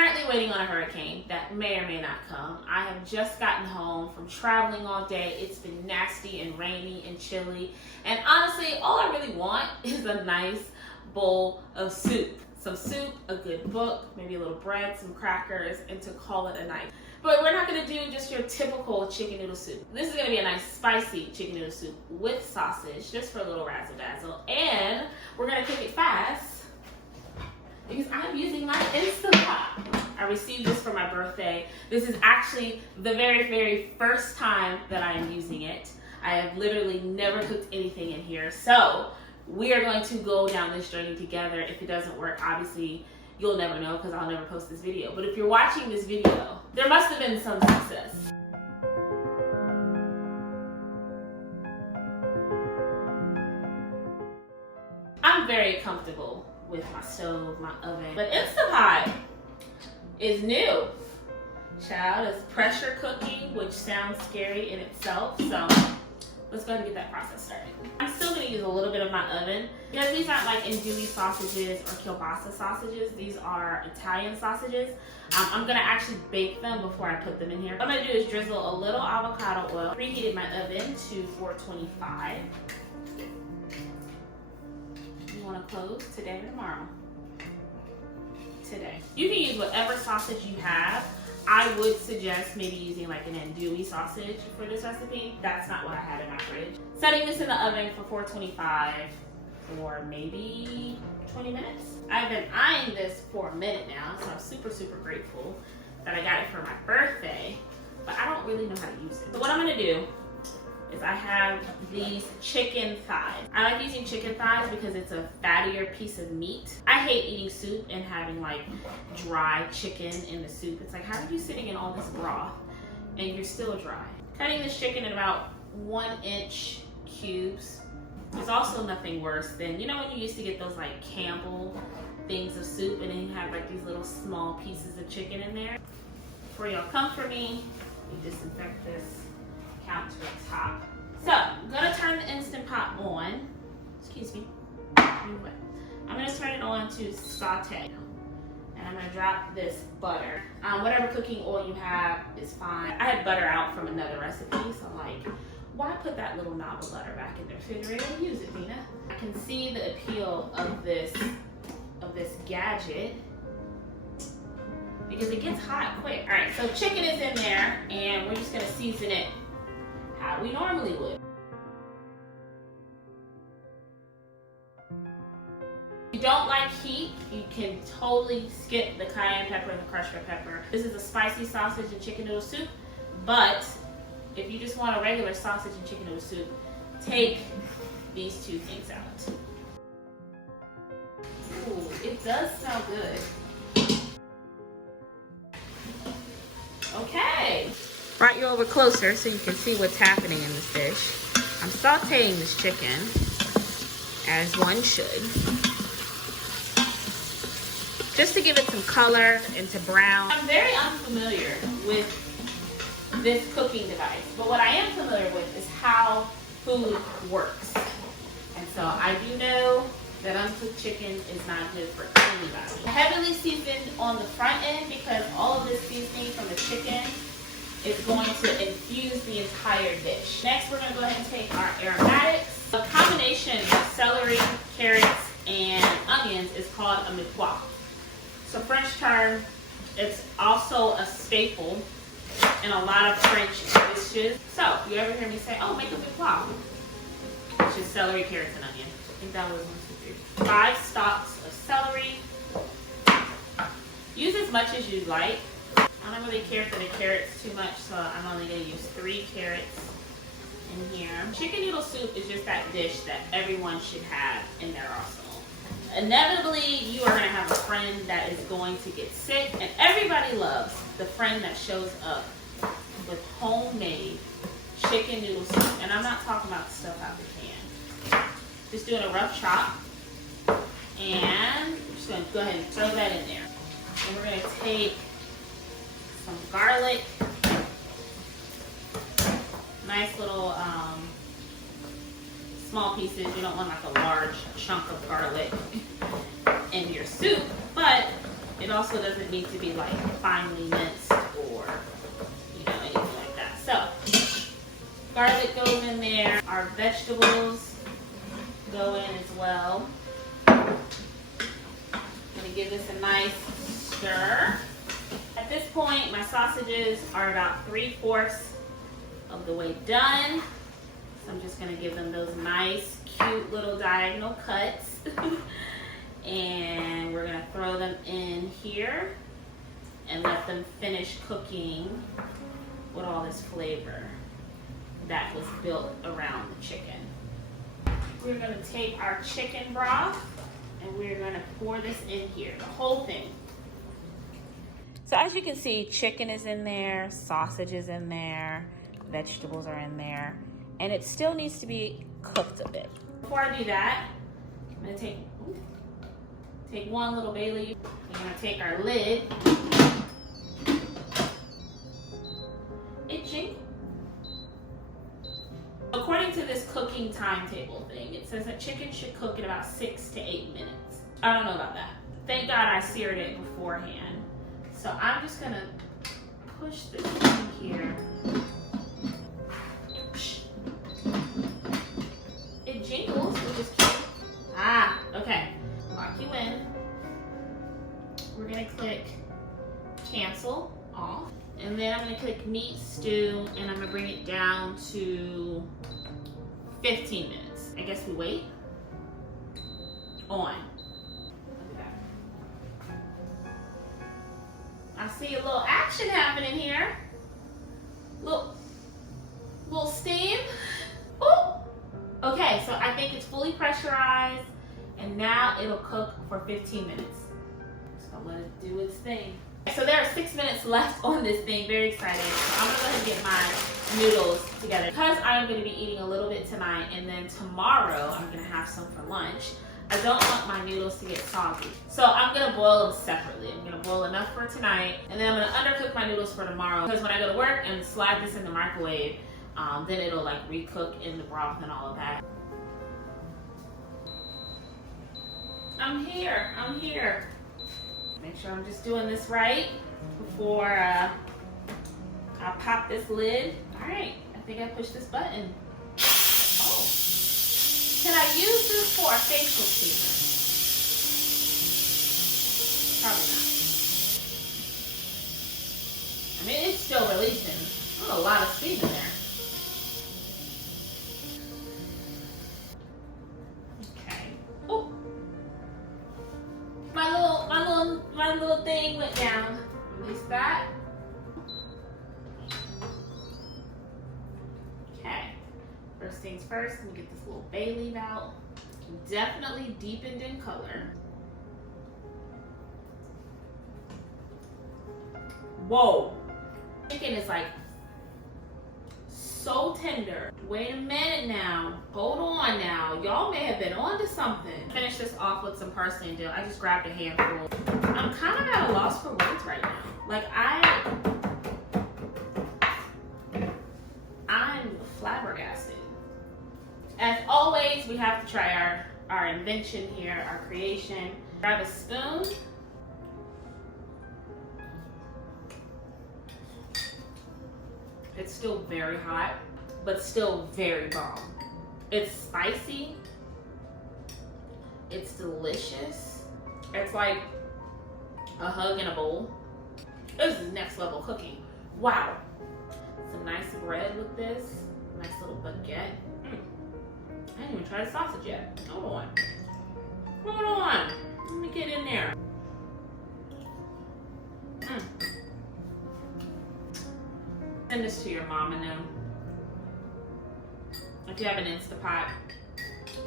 currently waiting on a hurricane that may or may not come. I have just gotten home from traveling all day. It's been nasty and rainy and chilly. And honestly, all I really want is a nice bowl of soup. Some soup, a good book, maybe a little bread, some crackers, and to call it a night. But we're not gonna do just your typical chicken noodle soup. This is gonna be a nice spicy chicken noodle soup with sausage, just for a little razzle dazzle. And we're gonna cook it fast because I'm using my InstantPot. I received this for my birthday. This is actually the very, very first time that I am using it. I have literally never cooked anything in here. So we are going to go down this journey together. If it doesn't work, obviously, you'll never know because I'll never post this video. But if you're watching this video, there must have been some success. I'm very comfortable with my stove, my oven, but InstantPot is new. Child, it's pressure cooking, which sounds scary in itself. So let's go ahead and get that process started. I'm still gonna use a little bit of my oven because these aren't like andouille sausages or kielbasa sausages. These are Italian sausages. I'm gonna actually bake them before I put them in here. What I'm gonna do is drizzle a little avocado oil. Preheated my oven to 425. You wanna close today or tomorrow? Today. You can use whatever sausage you have. I would suggest maybe using like an andouille sausage for this recipe. That's not what I had in my fridge. Setting this in the oven for 425 for maybe 20 minutes. I've been eyeing this for a minute now, so I'm super, super grateful that I got it for my birthday, but I don't really know how to use it. So what I'm gonna do is I have these chicken thighs. I like using chicken thighs because it's a fattier piece of meat. I hate eating soup and having like dry chicken in the soup. It's like, how are you sitting in all this broth and you're still dry? Cutting this chicken in about 1-inch cubes. There's also nothing worse than, you know when you used to get those like Campbell things of soup and then you have like these little small pieces of chicken in there? Before y'all come for me, you disinfect this countertop. So I'm gonna turn the InstantPot on. Excuse me. I'm gonna turn it on to saute. And I'm gonna drop this butter. Whatever cooking oil you have is fine. I had butter out from another recipe, so like, why put that little knob of butter back in the refrigerator and use it, Nina? I can see the appeal of this gadget because it gets hot quick. All right, so chicken is in there and we're just gonna season it how we normally would. If you don't like heat, you can totally skip the cayenne pepper and the crushed red pepper. This is a spicy sausage and chicken noodle soup, but if you just want a regular sausage and chicken noodle soup, take these two things out. Ooh, it does smell good. Okay. Brought you over closer so you can see what's happening in this dish. I'm sauteing this chicken, as one should, just to give it some color and to brown. I'm very unfamiliar with this cooking device, but what I am familiar with is how food works. And so I do know that uncooked chicken is not good for anybody. Heavily seasoned on the front end because all of this seasoning from the chicken is going to infuse the entire dish. Next, we're gonna go ahead and take our aromatics. A combination of celery, carrots, and onions is called a mirepoix. It's a French term. It's also a staple in a lot of French dishes. So, you ever hear me say, oh, make a mirepoix, which is celery, carrots, and onion. I think that was 1, 2, 3. 5 stalks of celery. Use as much as you'd like. I don't really care for the carrots too much, so I'm only going to use 3 carrots in here. Chicken noodle soup is just that dish that everyone should have in their arsenal. Inevitably, you are going to have a friend that is going to get sick, and everybody loves the friend that shows up with homemade chicken noodle soup. And I'm not talking about the stuff out the can. Just doing a rough chop, and we're just going to go ahead and throw that in there. And we're going to take some garlic, nice little small pieces. You don't want like a large chunk of garlic in your soup, but It also doesn't need to be like finely minced or, you know, anything like that. So, garlic goes in there. Our vegetables go in as well. I'm gonna give this a nice stir. At this point, my sausages are about 3/4 of the way done. So I'm just gonna give them those nice, cute little diagonal cuts. And we're gonna throw them in here and let them finish cooking with all this flavor that was built around the chicken. We're gonna take our chicken broth and we're gonna pour this in here, the whole thing. So as you can see, chicken is in there, sausage is in there, vegetables are in there, and it still needs to be cooked a bit. Before I do that, I'm gonna take one little bay leaf. We're gonna take our lid. Itching. According to this cooking timetable thing, it says that chicken should cook in about 6 to 8 minutes. I don't know about that. Thank God I seared it beforehand. So I'm just gonna push this in here. It jingles, which is cute. Ah, okay. Lock you in. We're gonna click cancel off. And then I'm gonna click meat stew and I'm gonna bring it down to 15 minutes. I guess we wait. On. I see a little action happening here. Little steam. Ooh. Okay, so I think it's fully pressurized and now it'll cook for 15 minutes. So I'll let it do its thing. So there are 6 minutes left on this thing, very exciting. So I'm gonna go ahead and get my noodles together. Because I'm gonna be eating a little bit tonight and then tomorrow I'm gonna have some for lunch. I don't want my noodles to get soggy. So I'm gonna boil them separately. I'm gonna boil enough for tonight and then I'm gonna undercook my noodles for tomorrow. Because when I go to work and slide this in the microwave, then it'll like recook in the broth and all of that. I'm here. Make sure I'm just doing this right before I pop this lid. All right, I think I pushed this button. Oh, can I use this for a facial cleaner? Probably not. I mean, it's still releasing. Oh, a lot of steam in there. My little thing went down. Release that. Okay. First things first, let me get this little bay leaf out. Definitely deepened in color. Whoa. Chicken is like so tender. Wait a minute now. Hold on now. Y'all may have been onto something. Finish this off with some parsley and dill. I just grabbed a handful. I'm kind of at a loss for words right now. Like I'm flabbergasted. As always, we have to try our invention here, our creation. Grab a spoon. It's still very hot, but still very bomb. It's spicy. It's delicious. It's like a hug in a bowl. This is next level cooking. Wow. Some nice bread with this. Nice little baguette. I didn't even try the sausage yet. Hold on. Let me get in there. Send this to your mom and them. If you have an InstantPot,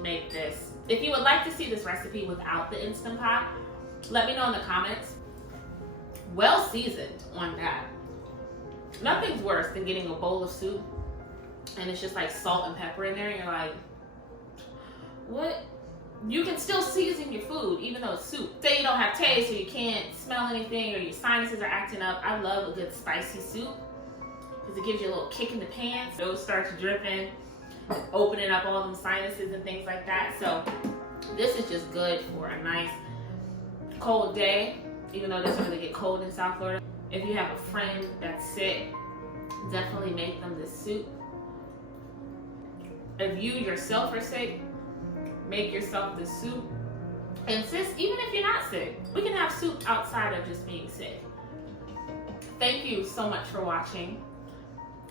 make this. If you would like to see this recipe without the InstantPot, let me know in the comments. Well seasoned on that. Nothing's worse than getting a bowl of soup and it's just like salt and pepper in there and you're like, what? You can still season your food even though it's soup. Say you don't have taste or you can't smell anything or your sinuses are acting up. I love a good spicy soup because it gives you a little kick in the pants. Those starts dripping, opening up all them sinuses and things like that. So this is just good for a nice cold day. even though it doesn't really get cold in South Florida. If you have a friend that's sick, definitely make them this soup. If you yourself are sick, make yourself this soup. And sis, even if you're not sick, we can have soup outside of just being sick. Thank you so much for watching.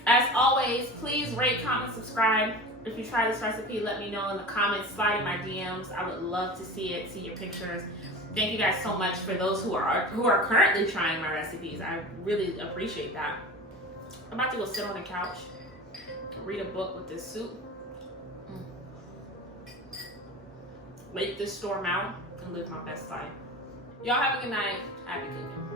As always, please rate, comment, subscribe. If you try this recipe, let me know in the comments, slide in my DMs. I would love to see it, see your pictures. Thank you guys so much for those who are currently trying my recipes. I really appreciate that. I'm about to go sit on the couch, read a book with this soup. Make this storm out and live my best life. Y'all have a good night. Happy cooking.